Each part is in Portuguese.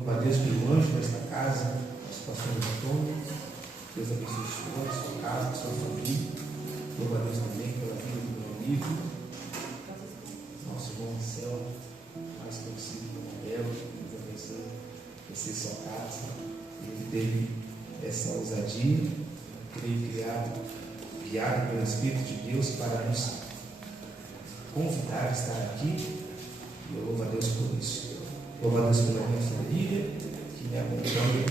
Louva a Deus pelo anjo desta casa, nosso pastor Antônio. Deus abençoe o senhor, a sua casa, a sua família. Louva a Deus também pela vida do meu amigo, nosso irmão Marcelo, mais conhecido como Belo. Deus abençoe você, sua casa. Ele teve essa ousadia, creio, guiado pelo Espírito de Deus para nos convidar a estar aqui. E eu louvo a Deus por isso. Louvo a Deus pela minha família que me acompanha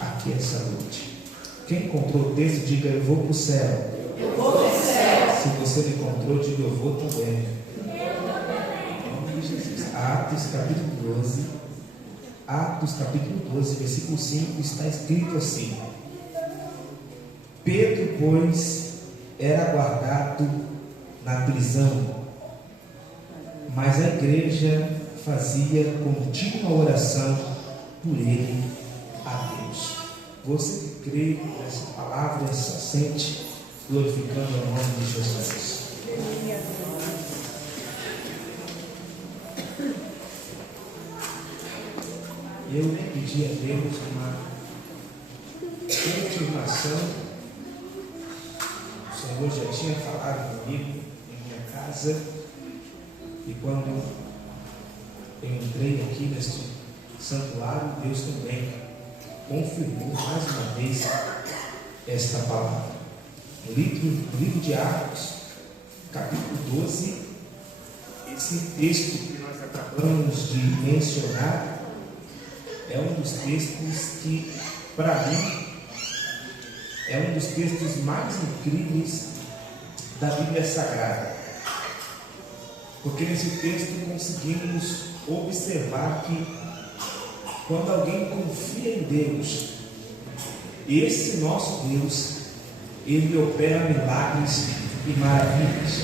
aqui essa noite. Quem encontrou o texto, diga: eu vou para o céu. Eu vou para o céu. Se você não encontrou, diga: eu vou também. Em nome de Jesus. Atos capítulo 12. Atos capítulo 12, versículo 5, está escrito assim: Pedro, pois, era guardado na prisão, mas a igreja fazia contínua oração por ele a Deus. Você que crê nessa palavra, se sente glorificando o nome de Jesus. Eu nem pedi a Deus uma confirmação. O Senhor já tinha falado comigo em minha casa, e quando eu entrei aqui neste santuário, Deus também confirmou mais uma vez esta palavra. No livro de Atos, capítulo 12, esse texto que nós acabamos de mencionar é um dos textos que, para mim, é um dos textos mais incríveis da Bíblia Sagrada. Porque nesse texto conseguimos observar que quando alguém confia em Deus, esse nosso Deus, ele opera milagres e maravilhas.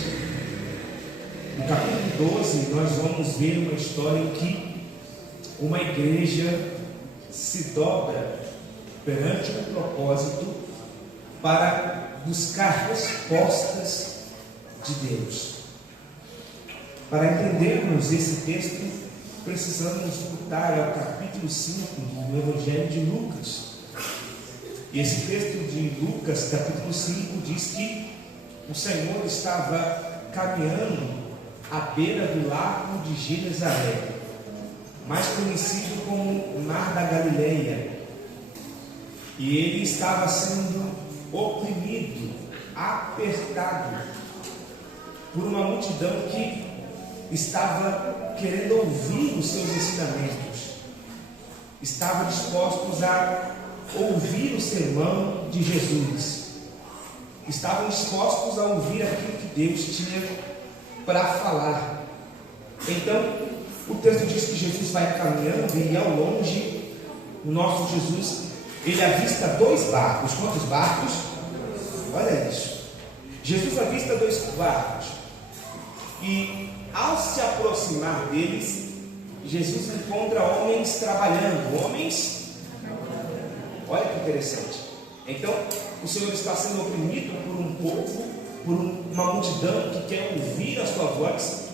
No capítulo 12, nós vamos ver uma história em que uma igreja se dobra perante um propósito para buscar respostas de Deus. Para entendermos esse texto, precisamos voltar ao capítulo 5 do Evangelho de Lucas. E esse texto de Lucas, capítulo 5, diz que o Senhor estava caminhando à beira do lago de Genezaré, mais conhecido como Mar da Galileia. E ele estava sendo oprimido, apertado por uma multidão que estava querendo ouvir os seus ensinamentos, estavam dispostos a ouvir o sermão de Jesus, estavam dispostos a ouvir aquilo que Deus tinha para falar. Então, o texto diz que Jesus vai caminhando e ao longe, o nosso Jesus, ele avista dois barcos. Quantos barcos? Olha isso. Jesus avista dois barcos. E ao se aproximar deles, Jesus encontra homens trabalhando. Homens, olha que interessante. Então, o Senhor está sendo oprimido por um povo, por uma multidão que quer ouvir a sua voz.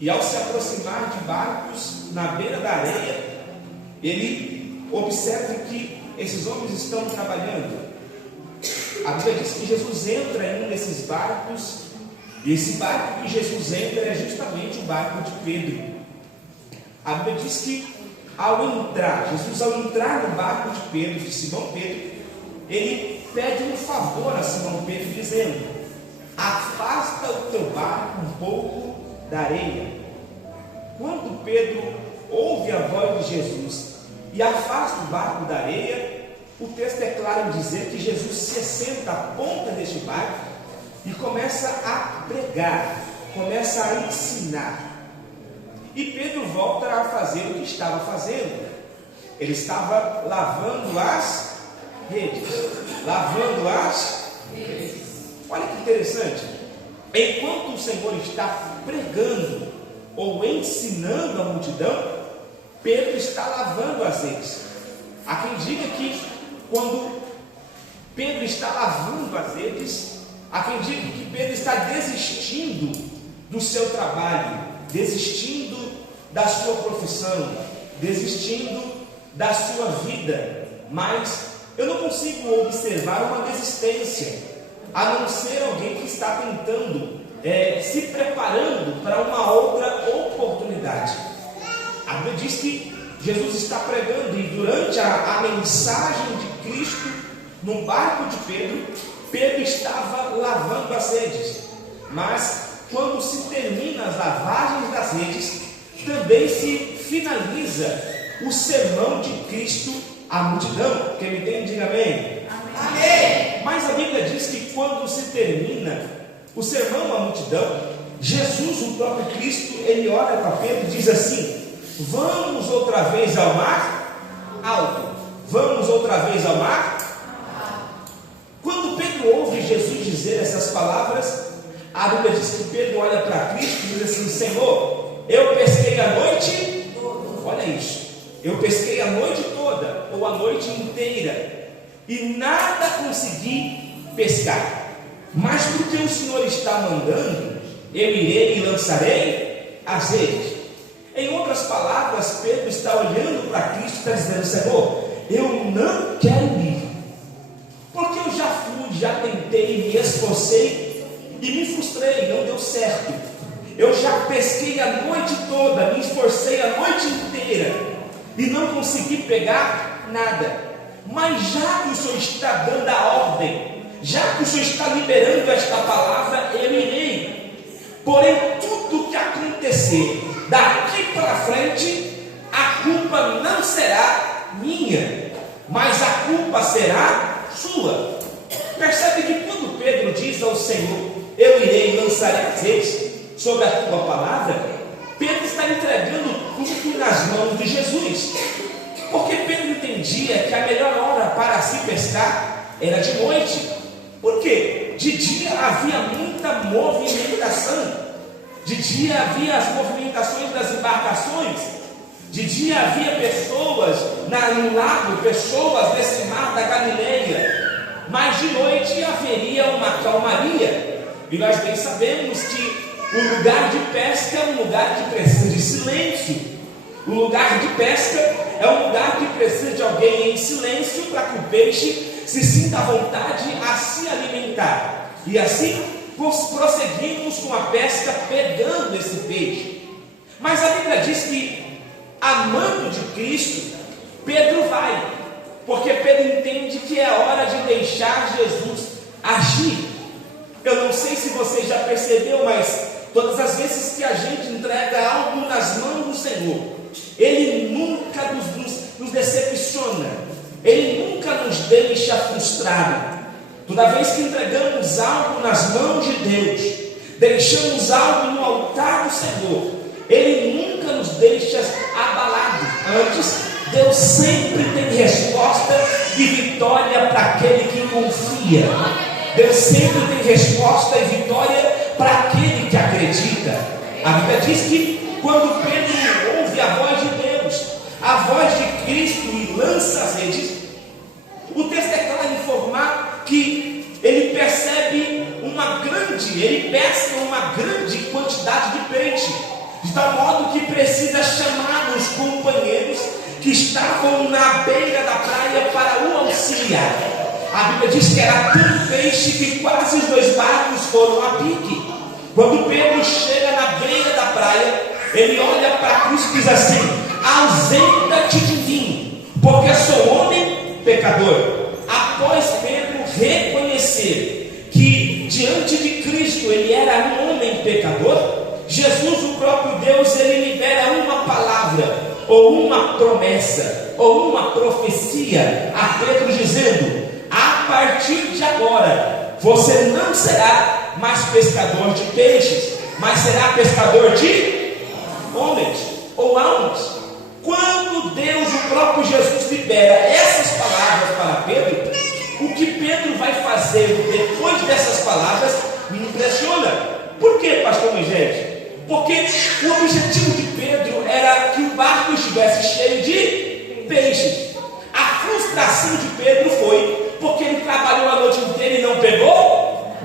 E ao se aproximar de barcos na beira da areia, ele observa que esses homens estão trabalhando. A Bíblia diz que Jesus entra em um desses barcos, e esse barco que Jesus entra é justamente o barco de Pedro. A Bíblia diz que Jesus ao entrar no barco de Pedro, de Simão Pedro, ele pede um favor a Simão Pedro, dizendo: afasta o teu barco um pouco da areia. Quando Pedro ouve a voz de Jesus e afasta o barco da areia, o texto é claro em dizer que Jesus se assenta à ponta deste barco e começa a pregar, começa a ensinar. E Pedro volta a fazer o que estava fazendo. Ele estava lavando as redes. Olha que interessante. Enquanto o Senhor está pregando ou ensinando a multidão, Pedro está lavando as redes. Há quem diga que quando Pedro está lavando as redes, há quem diga que Pedro está desistindo do seu trabalho, desistindo da sua profissão, desistindo da sua vida, mas eu não consigo observar uma desistência, a não ser alguém que está tentando, se preparando para uma outra oportunidade. A Bíblia diz que Jesus está pregando, e durante a mensagem de Cristo no barco de Pedro, Pedro estava lavando as redes, mas quando se termina as lavagens das redes, também se finaliza o sermão de Cristo à multidão. Quem me entende, diga amém. Amém. Mas a Bíblia diz que quando se termina o sermão à multidão, Jesus, o próprio Cristo, ele olha para Pedro e diz assim: vamos outra vez ao mar alto. Vamos outra vez ao mar. Quando Pedro ouve Jesus dizer essas palavras, a Bíblia diz que Pedro olha para Cristo e diz assim: Senhor, eu pesquei a noite, olha isso, eu pesquei a noite toda, ou a noite inteira, e nada consegui pescar, mas porque o Senhor está mandando, eu irei e lançarei as redes. Em outras palavras, Pedro está olhando para Cristo e está dizendo: Senhor, eu não quero ir, porque eu já fui, já tentei, me esforcei e me frustrei, não deu certo. Eu já pesquei a noite toda, me esforcei a noite inteira e não consegui pegar nada. Mas já que o Senhor está dando a ordem, já que o Senhor está liberando esta palavra, eu irei. Porém, tudo que acontecer daqui para frente, a culpa não será minha, mas a culpa será sua. Percebe que quando Pedro diz ao Senhor: eu irei e lançarei as redes sobre a tua palavra, Pedro está entregando tudo nas mãos de Jesus, porque Pedro entendia que a melhor hora para se pescar era de noite. Por quê? De dia havia muita movimentação, de dia havia as movimentações das embarcações, de dia havia pessoas no lago, pessoas nesse mar da Galileia, mas de noite haveria uma calmaria. E nós bem sabemos que o lugar de pesca é um lugar que precisa de silêncio. O lugar de pesca é um lugar que precisa de alguém em silêncio para que o peixe se sinta à vontade a se alimentar. E assim prosseguimos com a pesca, pegando esse peixe. Mas a Bíblia diz que, amando de Cristo, Pedro vai, porque Pedro entende que é hora de deixar Jesus agir. Eu não sei se você já percebeu, mas todas as vezes que a gente entrega algo nas mãos do Senhor, Ele nunca nos decepciona, Ele nunca nos deixa frustrado. Toda vez que entregamos algo nas mãos de Deus, deixamos algo no altar do Senhor, Ele nunca nos deixa abalados. Antes, Deus sempre tem resposta e vitória para aquele que confia. Deus sempre tem resposta e vitória para aquele que acredita. A Bíblia diz que quando Pedro ouve a voz de Deus, a voz de Cristo, e lança as redes, o texto é claro em informar que ele percebe ele pesca uma grande quantidade de peixe, de tal modo que precisa chamar os companheiros que estavam na beira da praia para o auxiliar. A Bíblia diz que era tanto peixe que quase os dois barcos foram a pique. Quando Pedro chega na beira da praia, ele olha para Cristo e diz assim: ausenta-te de mim, porque sou homem pecador. Após Pedro reconhecer que diante de Cristo ele era um homem pecador, Jesus, o próprio Deus, ele libera uma palavra, ou uma promessa, ou uma profecia a Pedro, dizendo: a partir de agora, você não será mais pescador de peixes, mas será pescador de homens ou almas. Quando Deus, o próprio Jesus, libera essas palavras para Pedro, o que Pedro vai fazer depois dessas palavras me impressiona. Por quê, pastor Moisés? Porque o objetivo de Pedro era que o barco estivesse cheio de peixes. A frustração de Pedro foi porque ele trabalhou a noite inteira e não pegou,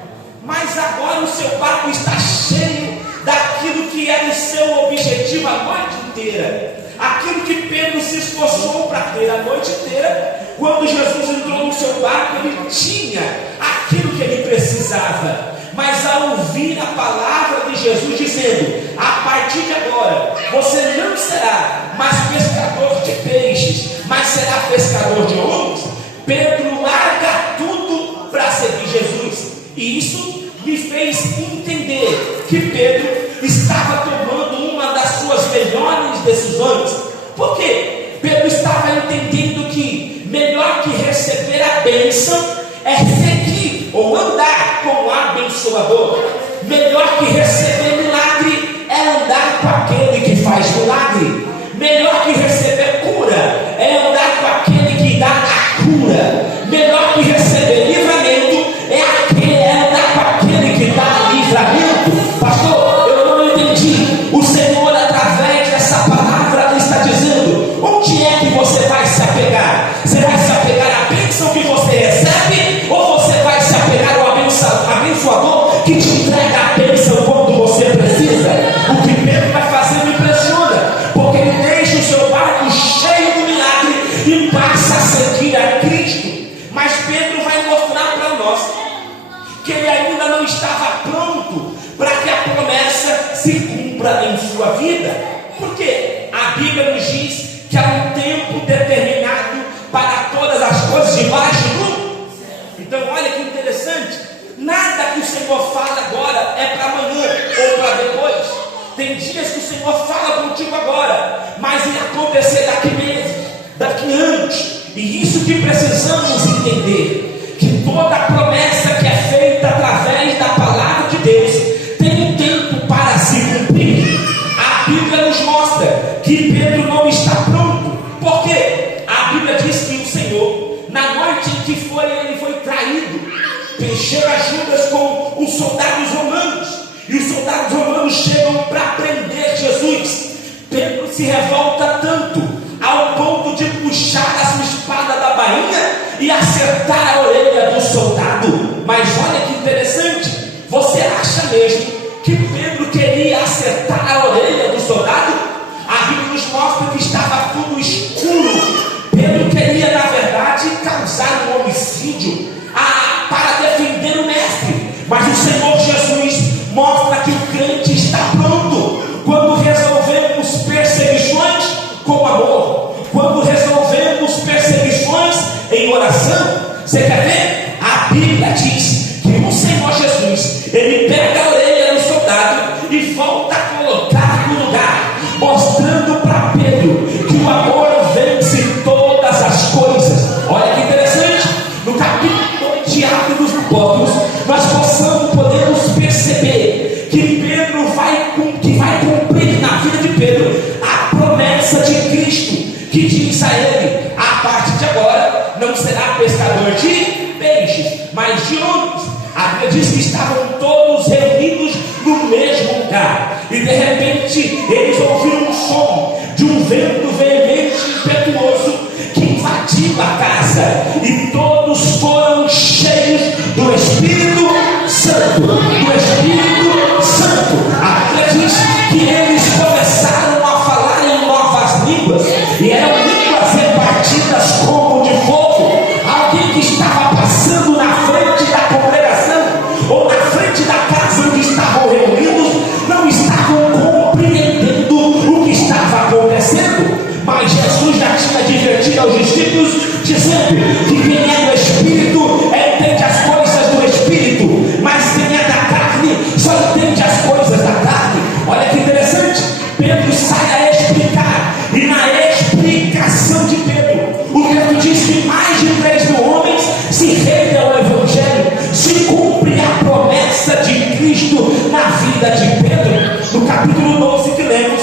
mas agora o seu barco está cheio daquilo que era o seu objetivo a noite inteira. Aquilo que Pedro Pedro se esforçou para ter a noite inteira. Quando Jesus entrou no seu barco, ele tinha aquilo que ele precisava. Mas ao ouvir a palavra de Jesus dizendo: a partir de agora você não será mais pescador de peixes, mas será pescador de homens, Pedro larga tudo para seguir Jesus. E isso me fez entender que Pedro estava tomando uma das suas melhores decisões. Por quê? Pedro estava entendendo que melhor que receber a bênção é seguir ou andar com o abençoador. Melhor que receber milagre é andar com aquele que faz milagre. Melhor que receber cura é andar com aquele que dá a cura. Melhor que receber livramento é andar com aquele que dá livramento. Pastor, eu não entendi. O Senhor, através dessa palavra, está dizendo: onde é que você vai se apegar? Você vai se apegar à bênção que você recebe, ou você vai se apegar ao abençoador que te entrega a bênção quando você precisa? O que Pedro vai fazer me impressiona, porque ele deixa o seu barco cheio do milagre e passa a seguir a Cristo. Mas Pedro vai mostrar para nós que ele ainda não estava pronto para que a promessa se cumpra em sua vida. Porque a Bíblia nos diz que há um tempo determinado para todas as coisas debaixo do. Então olha que interessante. Nada que o Senhor fala agora é para amanhã ou para depois. Tem dias que o Senhor fala contigo agora, mas irá acontecer daqui meses, daqui anos. E isso que precisamos entender, que toda promessa que é feita através da palavra de Deus tem um tempo para se cumprir. A Bíblia nos mostra que Pedro não está pronto. Por quê? A Bíblia diz que o Senhor, na noite em que ele foi traído, chega Judas com os soldados romanos, e os soldados romanos chegam para prender Jesus. Pedro se revolta tanto ao ponto de puxar a sua espada da bainha e acertar a orelha do soldado. Mas olha que interessante, você acha mesmo que Pedro queria acertar a orelha do soldado? A Bíblia nos mostra que estava tudo escuro. Pedro queria, na verdade, causar um homicídio para defender o mestre. Mas o Senhor Jesus mostra que o crente está pronto quando resolvemos perseguições com amor, quando resolvemos perseguições em oração. Você quer ver? A Bíblia diz que o Senhor Jesus, ele pega a orelha do soldado e volta a colocar no lugar, mostrando para Pedro que o amor vence todas as coisas. Olha que interessante, no capítulo de Atos dos Apóstolos, nós podemos perceber que Pedro vai cumprir na vida de Pedro a promessa de Cristo, que diz a ele: a partir de agora não será pescador de peixes, mas de homens. A Bíblia diz que estavam todos reunidos no mesmo lugar, e de repente eles ouviram um som de um vento veemente e impetuoso que invadiu a casa, e todos foram cheios do Espírito Santo. Do Espírito Santo. A Bíblia diz que eles começaram a falar em novas línguas, e eram línguas repartidas como de fogo. Alguém que estava passando na frente da congregação ou na frente da casa onde estavam reunidos não estavam compreendendo o que estava acontecendo, mas Jesus já tinha advertido aos discípulos, dizendo que quem é do Espírito entende as coisas do Espírito, mas quem é da carne só entende as coisas da carne. Olha que interessante, Pedro sai a explicar, e na explicação de Pedro, o texto diz que mais de 3.000 homens se rendem ao Evangelho, se cumpre a promessa de Cristo na vida de Pedro. No capítulo 12 que lemos,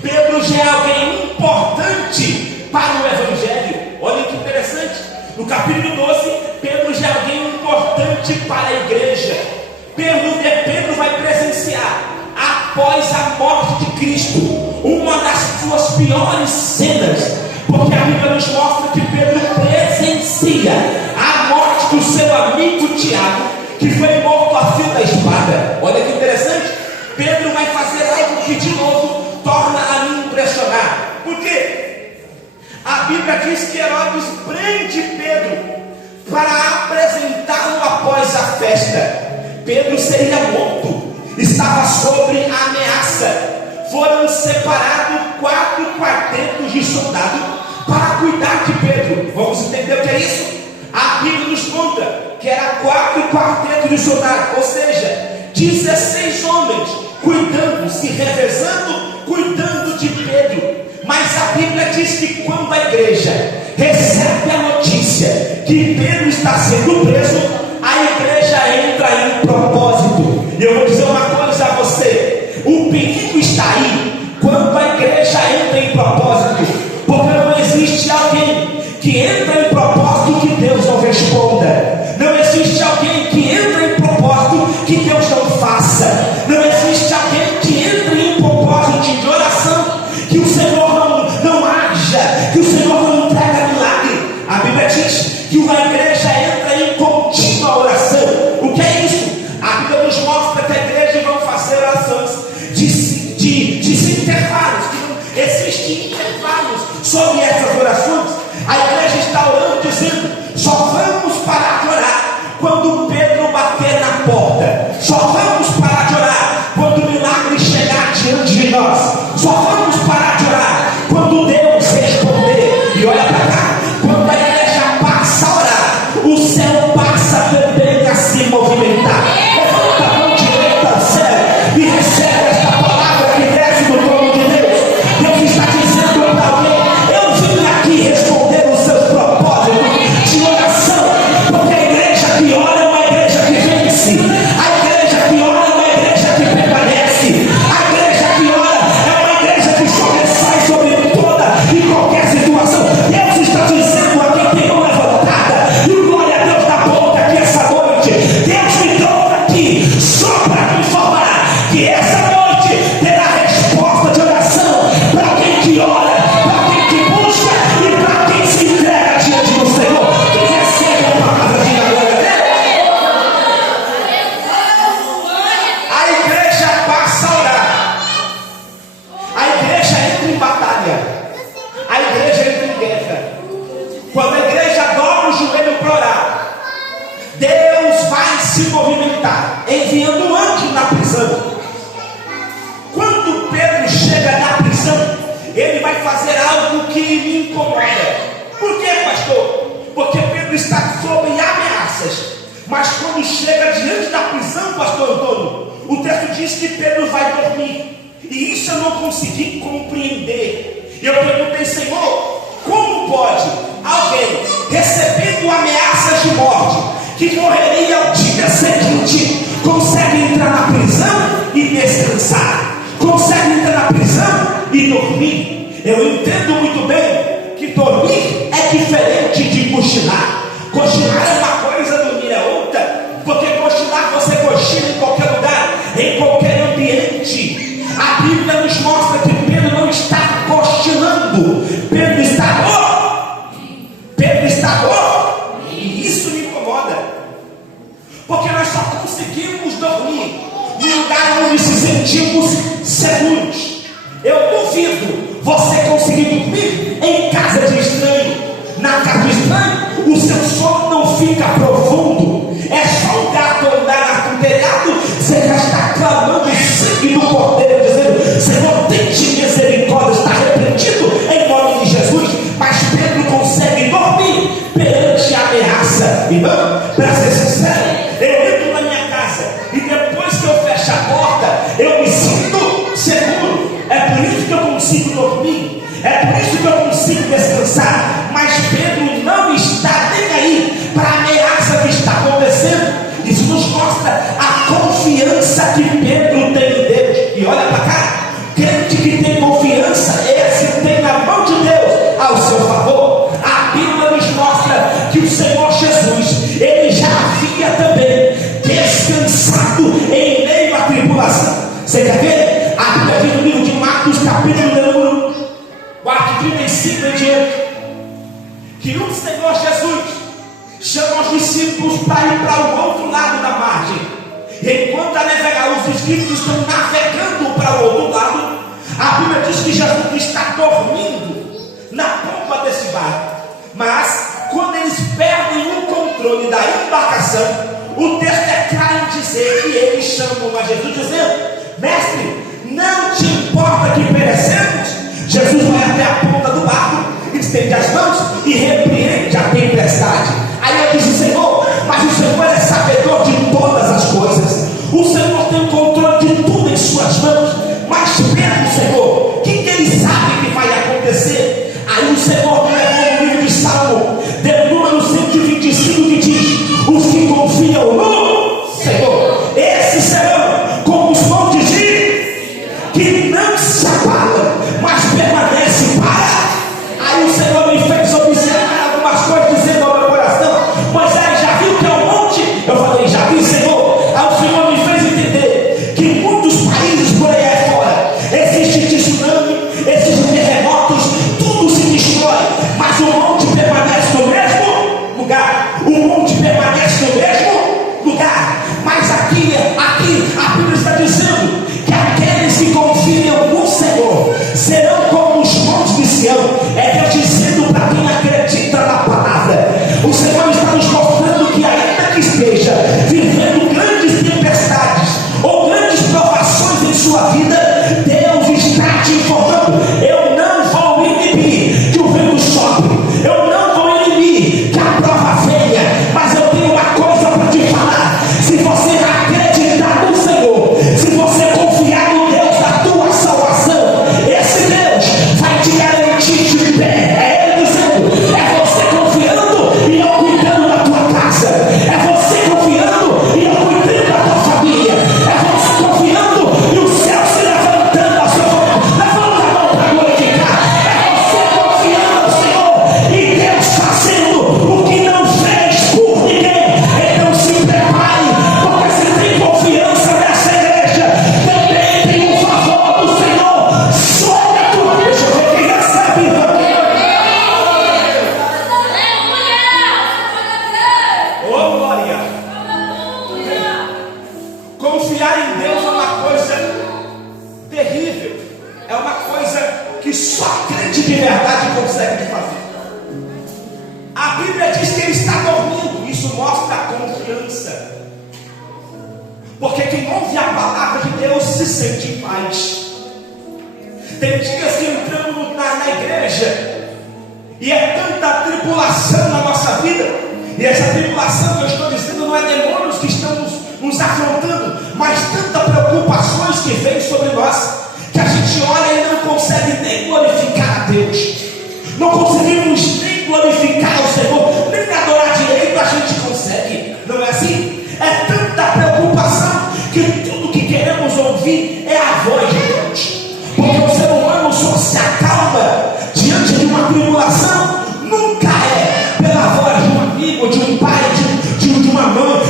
Pedro já é alguém importante para o Evangelho. Olha que interessante, no capítulo 12, Pedro já é alguém importante para a igreja. Pedro vai presenciar, após a morte de Cristo, uma das suas piores cenas, porque a Bíblia nos mostra que Pedro presencia a morte do seu amigo Tiago, que foi morto a fio da espada. Olha que interessante, Pedro vai fazer algo que de novo torna a me impressionar. Por quê? A Bíblia diz que Herodes prende Pedro para apresentá-lo após a festa. Pedro seria morto, estava sobre a ameaça. Foram separados 4 quartetos de soldados para cuidar de Pedro. Vamos entender o que é isso? A Bíblia nos conta que era 4 quartetos de soldados, ou seja, 16 homens cuidando, se revezando, cuidando de Pedro. Mas a Bíblia diz que quando a igreja recebe a notícia que Pedro está sendo preso, a igreja entra em propósito. E eu vou dizer uma coisa a você: o perigo está aí quando a igreja entra em propósito, porque não existe alguém que entra em propósito que Deus não responda. Não existe alguém que entra em propósito que Deus não faça. Não existe alguém que entra em propósito de oração que o Senhor não haja, que o Senhor não entrega milagre. A Bíblia diz que uma igreja entra em contínua oração. O que é isso? A Bíblia nos mostra que a igreja vai fazer orações de intervalos, que não existem intervalos sobre essas orações. A igreja está orando dizendo: só vamos parar de orar quando Pedro bater na porta. Só vamos parar de orar quando o milagre chegar diante de nós. Só vamos parar de orar quando Deus responder. E olha para cá, quando a igreja passa a orar, o céu passa também a se movimentar. Levanta a mão direita ao céu e recebe esta palavra que desce do trono de Deus. Deus está dizendo para alguém: eu vim aqui responder os seus propósitos de oração, porque a igreja que ora é uma igreja que vence. A igreja que ora é uma igreja que permanece. A igreja que ora é uma igreja que sobressai sobre toda e qualquer situação. Deus está dizendo a quem tem mão levantada, e glória a Deus da boca aqui essa noite. Deus me trouxe aqui só para me informar que essa noite terá resposta de oração para quem que ora, para quem que busca e para quem se entrega diante do Senhor, que recebe a palavra de glória a Deus. A igreja passa a orar. A igreja entra em batalha. A igreja entra em guerra. Quando a igreja dobra o joelho para orar, Deus vai se movimentar, enviando um anjo na prisão. Quando Pedro chega na prisão, ele vai fazer algo que me incomoda. Por quê, pastor? Porque Pedro está sob ameaças. Mas quando chega diante da prisão, pastor Antônio, o texto diz que Pedro vai dormir. E isso eu não consegui compreender. Eu perguntei: Senhor, como pode alguém recebendo ameaças de morte, que morreria ao dia seguinte, consegue entrar na prisão e descansar? Consegue entrar na prisão e dormir? Eu entendo muito bem que dormir é diferente de cochilar. Cochilar é uma coisa, dormir é outra. Porque cochilar você cochila em qualquer lugar, em qualquer ambiente. A Bíblia nos mostra que Pedro não está cochilando. Pedro está e isso me incomoda, porque nós só conseguimos dormir em lugar onde se sentimos seguros. Eu duvido você conseguir dormir em casa de estranho. Na casa de estranho, o seu sono não fica profundo. É só o gato andar no telhado, você já está clamando o sangue do Cordeiro, dizendo: Senhor, tem-te misericórdia, está repreendido em nome de Jesus. Mas Pedro consegue dormir perante a ameaça. Irmão, para ser sincero, eu entro na minha casa e depois que eu fecho a porta, eu me sinto seguro. É por isso que eu consigo dormir, é por isso que eu consigo descansar. Mas Pedro não está nem aí para a ameaça que está acontecendo. Isso nos mostra a confiança que Pedro tem em Deus. E olha para cá, crente que tem confiança, esse tem na mão de Deus ao seu favor. A Bíblia nos mostra que o Senhor Jesus, ele já havia também descansado em meio à tribulação. Você quer ver? A Bíblia diz no livro de Marcos, capítulo número 4, 35 em diante, que o Senhor Jesus chama os discípulos para ir para o outro lado da margem. E enquanto os discípulos estão navegando para o outro lado, a Bíblia diz que Jesus está dormindo. na pompa desse barco. Mas quando eles perdem o controle da embarcação, o texto é claro em dizer que eles chamam a Jesus dizendo: mestre, não te importa que perecemos? Jesus vai até a ponta do barco, estende as mãos e repreende a tempestade. Aí eu disse: Senhor, mas o Senhor é sabedor de todas as coisas, o Senhor tem o controle de tudo em suas mãos. Mas Pedro, Senhor, o que ele sabe que vai acontecer? Aí o Senhor me levou no livro de Salmo, do número 125, que diz: os que confiam no Senhor, esses serão como os montes que não se abalam, mas permanecem para. Aí o Senhor me fez observar algumas coisas, dizendo ao meu coração: Moisés, já viu que é um monte? Eu falei: já vi, Senhor. Aí o Senhor me fez entender que em muitos países por aí fora existe tsunami, existem terremotos, tudo se destrói, mas o monte permanece no mesmo lugar. O monte permanece no mesmo lugar. Mas aqui a Bíblia está dizendo que aqueles que confiam no Senhor serão como os montes de Sião. É Deus dizendo para quem acredita na palavra. O Senhor está nos mostrando que, ainda que esteja vivendo grandes tempestades ou grandes provações em sua vida, Deus está te informando: eu não vou inibir que o vento sopre, eu não vou inibir que a prova venha, mas eu tenho uma coisa para te falar. Se você acreditar no Senhor, se você confiar no Deus da tua salvação, esse Deus vai te garantir de pé. É Ele dizendo: é você confiando e eu cuidando da tua casa, é você confiando e eu cuidando da tua família, é você confiando e o céu se levantando a sua favor. Levanta a mão para glorificar. É você confiando, Senhor, e Deus fazendo o que não fez por ninguém. Então se prepare, porque se tem confiança nessa igreja, também tem um favor do Senhor sobre a tua vida. Deixa eu ver quem recebe. Oh, glória! Confiar em Deus é uma coisa terrível, é uma coisa que só crente de verdade consegue fazer. A Bíblia diz que ele está dormindo, isso mostra a confiança, porque quem ouve a palavra de Deus se sente em paz. Tem dias que entramos na igreja e é tanta tribulação na nossa vida, e essa tribulação que eu estou dizendo não é demônios que estão nos afrontando, mas tantas preocupações que vêm sobre nós, que a gente olha e não consegue nem glorificar a Deus, não conseguimos nem glorificar o Senhor, nem adorar direito a gente consegue. Não é assim? É tanta preocupação que tudo que queremos ouvir é a voz de Deus, porque o ser humano só se acalma diante de uma tribulação, nunca é pela voz de um amigo, de um pai, de uma mãe.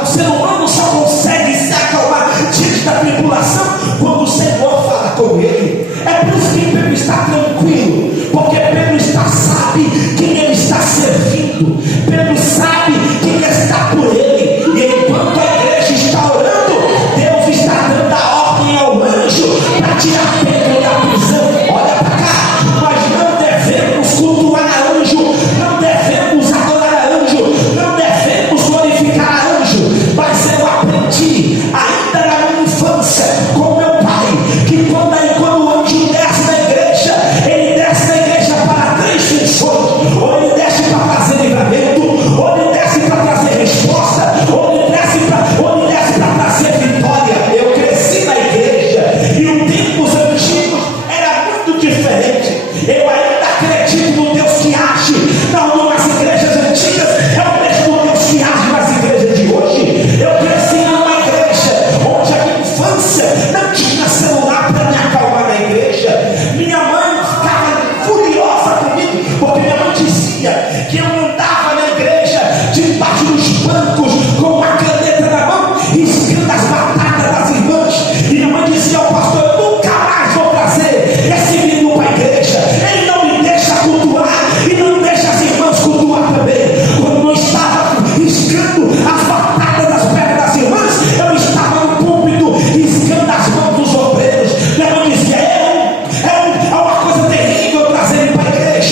O ser humano só consegue se acalmar diante da tribulação quando o Senhor fala com ele. É por isso que Pedro está tranquilo, porque Pedro sabe quem ele está servindo, Pedro sabe quem está por ele, e enquanto a igreja está orando, Deus está dando a ordem ao anjo para tirar Pedro da prisão. Olha para cá, nós não devemos cultuar anjo, não devemos adorar anjo, não devemos glorificar anjo, mas eu aprendi ainda na minha infância com meu pai, que quando o anjo desce na igreja, ele desce na igreja para três funções: ou ele desce para trazer livramento, ou ele desce para trazer resposta, ou ele desce para trazer vitória. Eu cresci na igreja e os tempos antigos era muito diferente. Eu ainda acredito no Deus que age nas igrejas antigas, é o mesmo Deus que age nas igrejas de hoje. Eu cresci numa igreja onde a minha infância não tinha celular para me acalmar na igreja. Minha mãe ficava furiosa comigo, porque minha mãe dizia que eu andava na igreja debaixo dos bancos com uma caneta na mão, riscando as batatas das irmãs. E minha mãe dizia ao pastor: eu nunca mais vou trazer esse menino para a igreja, ele não me deixa cultuar e não deixa as irmãs cultuar também. Quando eu estava riscando as batatas das pernas das irmãs, eu estava no púlpito riscando as mãos dos obreiros. Minha mãe dizia: é uma coisa terrível trazer ele para a igreja.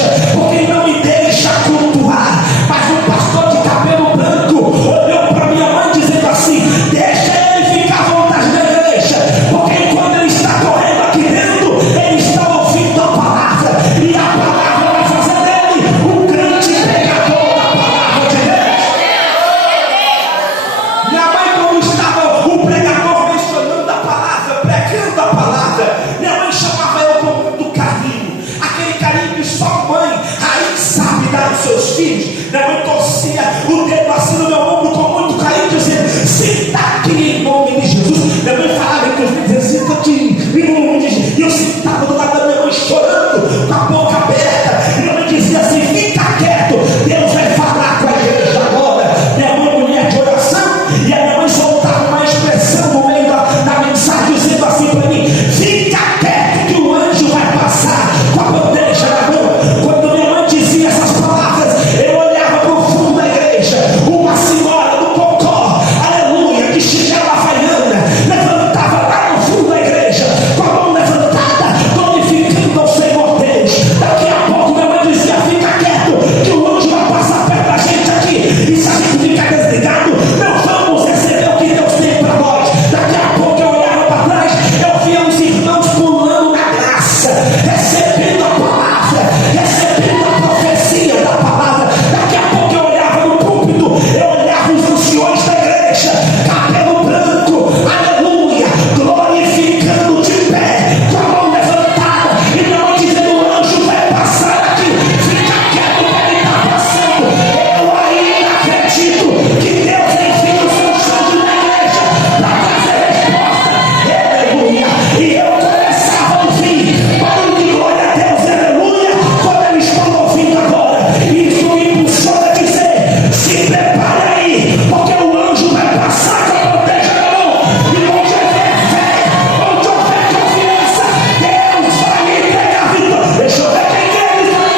Minha mãe torcia o dedo assim no meu ombro com muito carinho, dizendo: senta aqui em nome de Jesus. Minha mãe falava que os dizia: senta aqui em nome de Jesus. E eu sentava do lado da minha mãe chorando, com a boca aberta. E minha mãe dizia assim: fica quieto, Deus vai falar com a igreja agora. Minha mãe, mulher de oração, e a minha mãe soltava uma expressão no meio da mensagem, dizendo assim para mim: fica quieto que o anjo vai passar com a bandeja na mão. Quando minha mãe dizia essas palavras, eu olhava para o fundo da igreja, uma senhora do Pocó, aleluia, que chegava havaiana, levantava lá no fundo da igreja, com a mão levantada, glorificando ao Senhor Deus. Daqui a pouco minha mãe dizia: fica quieto que o anjo vai passar perto da gente aqui, e se a gente ficar desligado, não vamos receber o que Deus tem para nós. Daqui a pouco eu olhava para trás, eu via os irmãos pulando na graça, recebendo a palavra, recebendo a profecia da palavra. Daqui a pouco eu olhava no púlpito, eu olhava os anciões da igreja, cabelo branco, aleluia, glorificando de pé, com a mão levantada, e minha mãe dizendo: o anjo vai passar aqui, fica quieto que ele está passando. Eu ainda acredito que Deus envia os seus anjos na igreja para trazer resposta, aleluia. E eu começava a ouvir barulho de glória a Deus, aleluia, como eles estão ouvindo agora. Isso me impulsiona a dizer: se prepare aí, porque o anjo vai passar com a bandeja na mão. E onde houver fé, onde houver confiança, Deus vai me entregar a vitória. Deixa eu ver quem quer isso aí.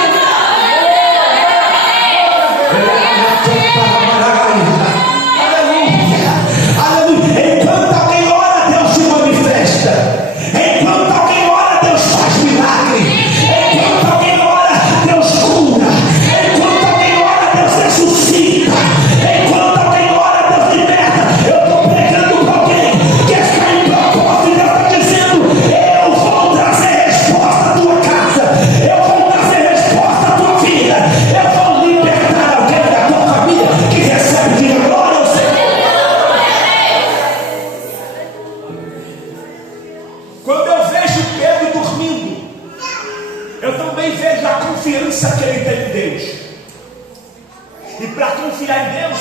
Aleluia. Enquanto alguém ora, Deus se manifesta. Enquanto alguém ora, Deus faz milagre. Enquanto alguém ora, Deus cura. Enquanto alguém ora, Deus ressuscita. Enquanto alguém ora, Deus liberta. Eu estou pregando para alguém que está em propósito, e Deus está dizendo: eu vou trazer resposta à tua casa, eu vou trazer resposta à tua vida, eu vou libertar alguém da tua família que recebe de glória ao Senhor. Quando eu vejo Pedro dormindo, eu também vejo a confiança que ele tem em Deus. E para confiar em Deus,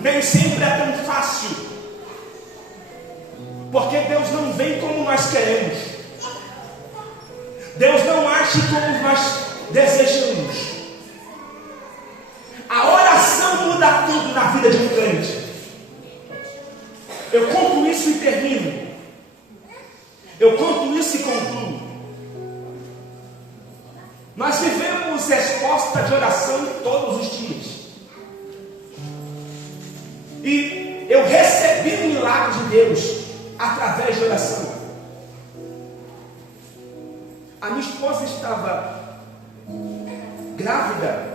nem sempre é tão fácil, porque Deus não vem como nós queremos, Deus não age como nós desejamos. A oração muda tudo na vida de um crente. Eu conto isso e termino. Eu conto isso e concluo. Nós vivemos resposta de oração todos os dias. E eu recebi o milagre de Deus através de oração. A minha esposa estava grávida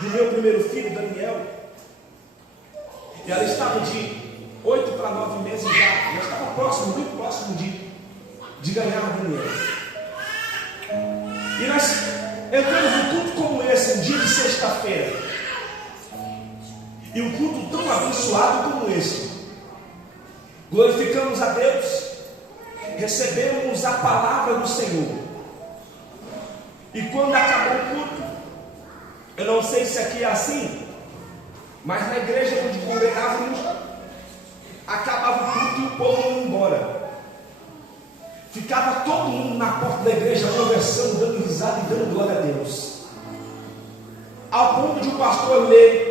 do meu primeiro filho, Daniel. E ela estava de 8 para 9 meses já. Ela estava próximo, muito próximo de ganhar a Daniel. E nós entramos num culto como esse, um dia de sexta-feira. E um culto tão abençoado como esse. Glorificamos a Deus, recebemos a palavra do Senhor. E quando acabou o culto, eu não sei se aqui é assim, mas na igreja onde congregávamos, acabava o culto e o povo ia embora. Ficava todo mundo na porta da igreja conversando, dando risada e dando glória a Deus. Ao ponto de o pastor ler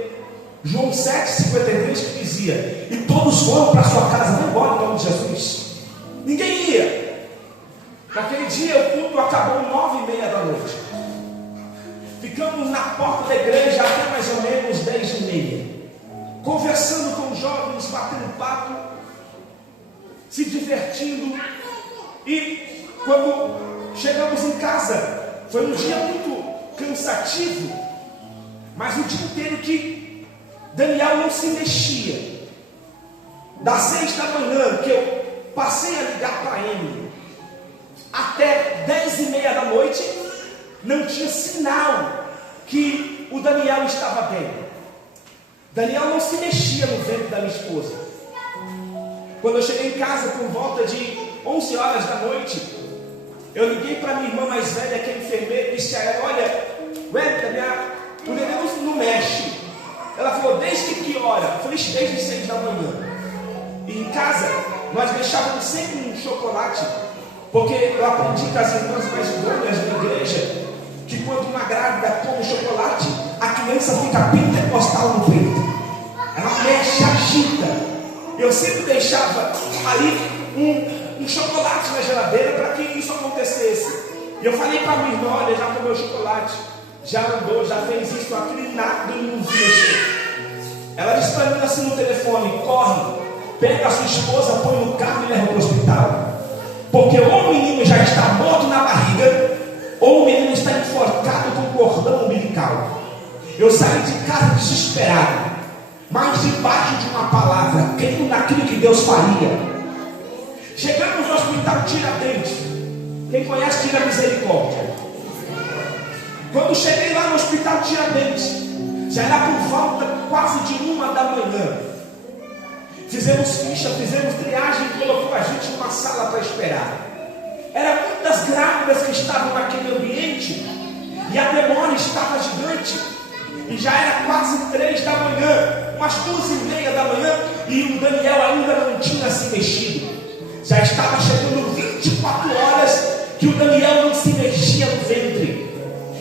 João 7,53, que dizia: e todos foram para sua casa, vão embora em nome de Jesus. Ninguém ia. Naquele dia o culto acabou 9h30 da noite. Ficamos na porta da igreja até mais ou menos 10h30, conversando com os jovens, batendo papo, se divertindo. E quando chegamos em casa, foi um dia muito cansativo, mas o dia inteiro que Daniel não se mexia. Das 6 da manhã que eu passei a ligar para ele, até 10h30 da noite, não tinha sinal que o Daniel estava bem. Daniel não se mexia no ventre da minha esposa. Quando eu cheguei em casa por volta de 11 horas da noite, eu liguei para minha irmã mais velha, que é enfermeira, e disse a ela: olha, crente desde 6 da manhã. E em casa, nós deixávamos sempre um chocolate, porque eu aprendi com as irmãs mais idôneas da igreja, que quando uma grávida come chocolate, a criança fica pentecostal no peito. Ela mexe, agita. Eu sempre deixava ali um chocolate na geladeira para que isso acontecesse. E eu falei para a minha irmã: olha, já comeu chocolate, já andou, já fez isso, aquilo, e nada não nos mexeu. Ela disse para mim assim no telefone: corre, pega a sua esposa, põe no carro e leva para o hospital. Porque ou o menino já está morto na barriga, ou o menino está enforcado com cordão umbilical. Eu saí de casa desesperado, mas debaixo de uma palavra, crendo naquilo que Deus faria. Chegamos no hospital Tiradentes. Quem conhece Tira Misericórdia? Quando cheguei lá no hospital Tiradentes, já era por volta quase de 1 da manhã. Fizemos ficha, fizemos triagem e colocou a gente numa sala para esperar. Eram muitas grávidas que estavam naquele ambiente e a demora estava gigante. E já era quase 3 da manhã, umas 2h30 da manhã, e o Daniel ainda não tinha se mexido. Já estava chegando 24 horas que o Daniel não se mexia no ventre.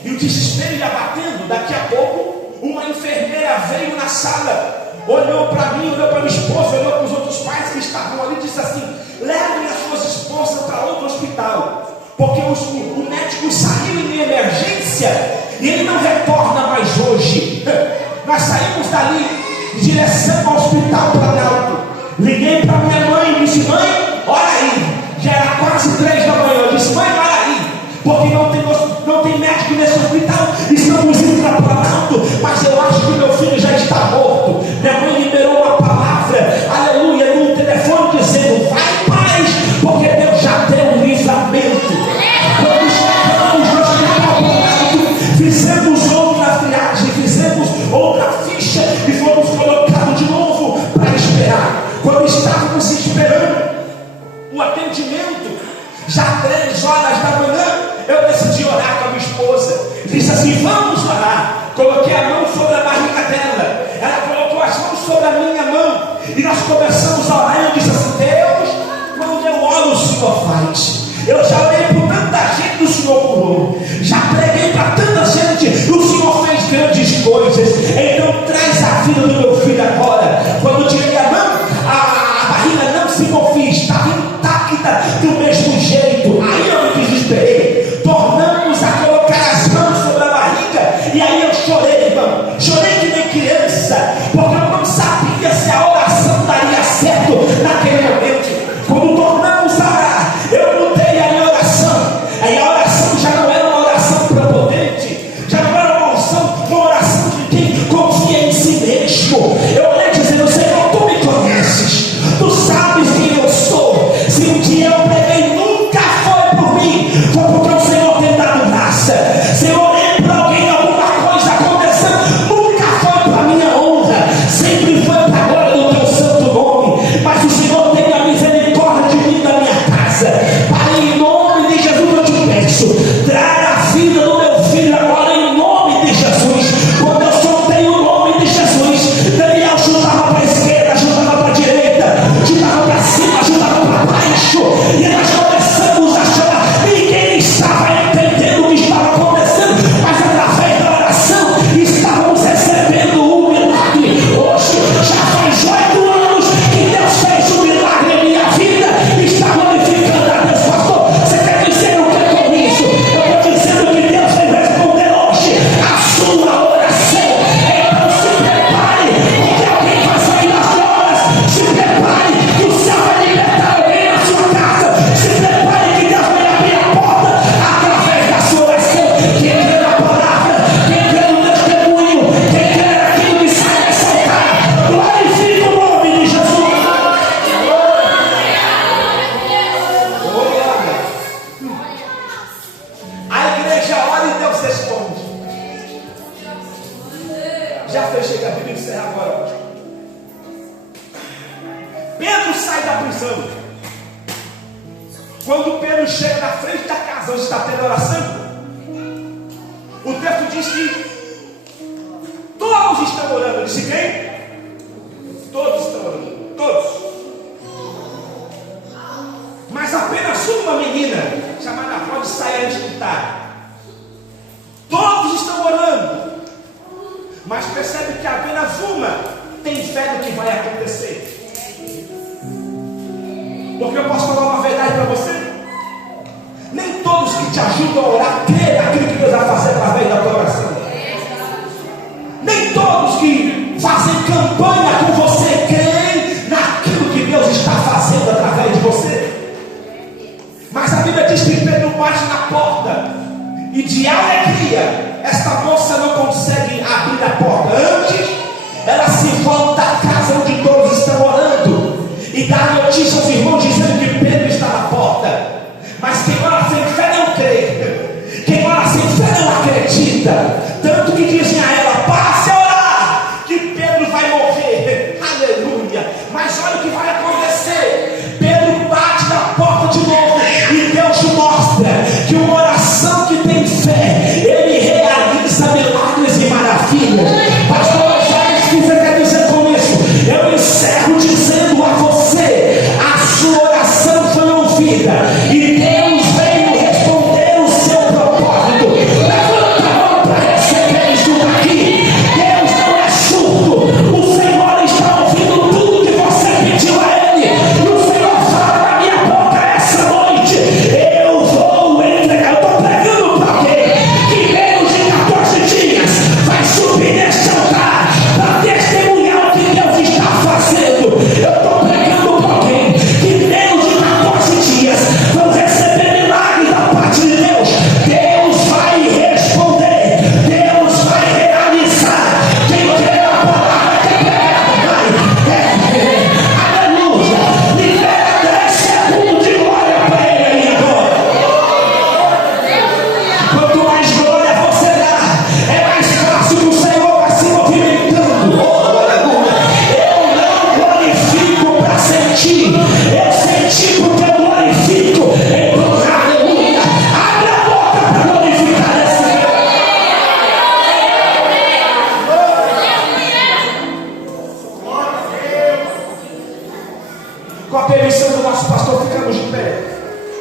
E o desespero ia batendo. Daqui a pouco, uma enfermeira veio na sala, olhou para mim, olhou para minha esposa, olhou para os outros pais que estavam ali e disse assim: levem as suas esposas para outro hospital, porque o médico saiu em emergência e ele não retorna mais hoje. Nós saímos dali em direção ao hospital Planalto. Liguei para minha mãe e disse: mãe, olha aí. Já era quase 3 da manhã. Eu disse: mãe, olha aí, porque não tem médico nesse hospital. Estamos indo para Planalto, mas eu acho que meu filho já está morto. Minha mãe liberou uma palavra, aleluia, no telefone, dizendo: vai em paz, porque Deus já deu um livramento. Quando chegamos no hospital Planalto, fizemos outra triagem, fizemos outra ficha e fomos colocados de novo para esperar. Quando estávamos esperando o atendimento, já 3 horas da manhã, eu decidi orar com a minha esposa. Disse assim: vamos orar. Coloquei a mão sobre a barriga dela, ela colocou as mãos sobre a minha mão, e nós começamos a orar. Eu disse assim: Deus, quando eu oro, o Senhor faz. Eu já orei por tanta gente, o Senhor curou. Já preguei para tanta gente, o Senhor fez grandes coisas. Então traz a vida do meu filho agora. Quando eu tirei a mão, a barriga não se movia, estava intacta do mesmo jeito. Aí eu me desesperei. Tornamos a colocar as mãos sobre a barriga, e aí eu chorei, irmão. Chorei que nem criança, porque eu não sabia se a oração daria certo naquele momento. Quando tornamos a orar, eu mudei a minha oração. Aí a oração já não era uma oração prepotente, já não era uma oração de quem confia em si mesmo. Eu olhei dizendo: Senhor, tu me conheces, tu sabes quem eu sou. Se um dia eu preguei, nunca foi por mim, foi porque o Senhor tem dado graça. Se eu orei por alguém, alguma coisa aconteceu, nunca foi para minha honra, sempre foi para a glória do teu santo nome. Mas o Senhor tem a misericórdia de mim, da minha casa. Pai, em nome de Jesus eu te peço, traga a vida do meu filho agora, em nome de Jesus. Quando eu soltei o nome de Jesus, Daniel chutava para a esquerda, chutava para a direita, chutava para cima, chutava para baixo, e nós começamos a chorar. Ninguém estava entendendo o que estava acontecendo, mas através da oração estávamos recebendo um milagre. Hoje já faz 8 anos que Deus fez um milagre em minha vida. Está glorificando a Deus, pastor. Você quer dizer o que com isso? Eu estou dizendo que Deus vai responder hoje a sua oração. Então se prepare, porque alguém vai sair das drogas. Se prepare, que o céu vai libertar alguém na sua casa. Se prepare, que Deus vai abrir a porta através da sua oração. Quem crê na palavra, quem crê no testemunho, quem crê naquilo que sai dessa altar, glorifica o nome de Jesus. A igreja ora e Deus responde. Já fechei a Bíblia e encerrar agora. Pedro sai da prisão. Quando Pedro chega na frente da casa onde está tendo oração, o texto diz que todos estão orando. Eu disse: quem? percebe que apenas uma tem fé no que vai acontecer. Porque eu posso falar uma verdade para você? Nem todos que te ajudam a orar creem naquilo que Deus vai fazer através da tua oração. Nem todos que fazem campanha com você creem naquilo que Deus está fazendo através de você. Mas a Bíblia diz que Pedro bate na porta e de alegria esta moça não consegue abrir a porta. Antes ela se volta à casa onde todos estão orando e dá a notícia aos irmãos dizendo que Pedro está na porta. Mas quem ora sem fé não crê. Quem ora sem fé não acredita. Tanto que dizem a ela: passe a orar, que Pedro vai morrer. Aleluia. Mas olha o que vai acontecer. Pedro bate na porta de novo e Deus mostra que uma oração que tem fé, ele realiza milagres e maravilhas. Pastor, o que você quer dizer com isso? Eu encerro dizendo a você: a sua oração foi ouvida e Deus veio responder o seu propósito. Levanta a mão para receber isso daqui. Deus não é surdo. O Senhor está ouvindo tudo que você pediu a Ele. E o Senhor fala na minha boca essa noite: eu vou entregar. Eu estou pregando para alguém que menos de 14 dias vai subir neste altar para testemunhar o que Deus está fazendo. Eu estou pregando para alguém que menos de 14 dias vão receber milagre da parte de Deus. Deus vai responder. Deus vai realizar. Quem quer a palavra que prega, vai. Aleluia. Libera 10 segundos de glória para Ele aí agora. Quanto mais glória você dá, é mais fácil que o Senhor vai se movimentando. Aleluia. Eu não glorifico para sentir. Eu senti porque eu glorifico. Então, aleluia. Abre a boca para glorificar esse Deus. Com a permissão do nosso pastor, ficamos de pé.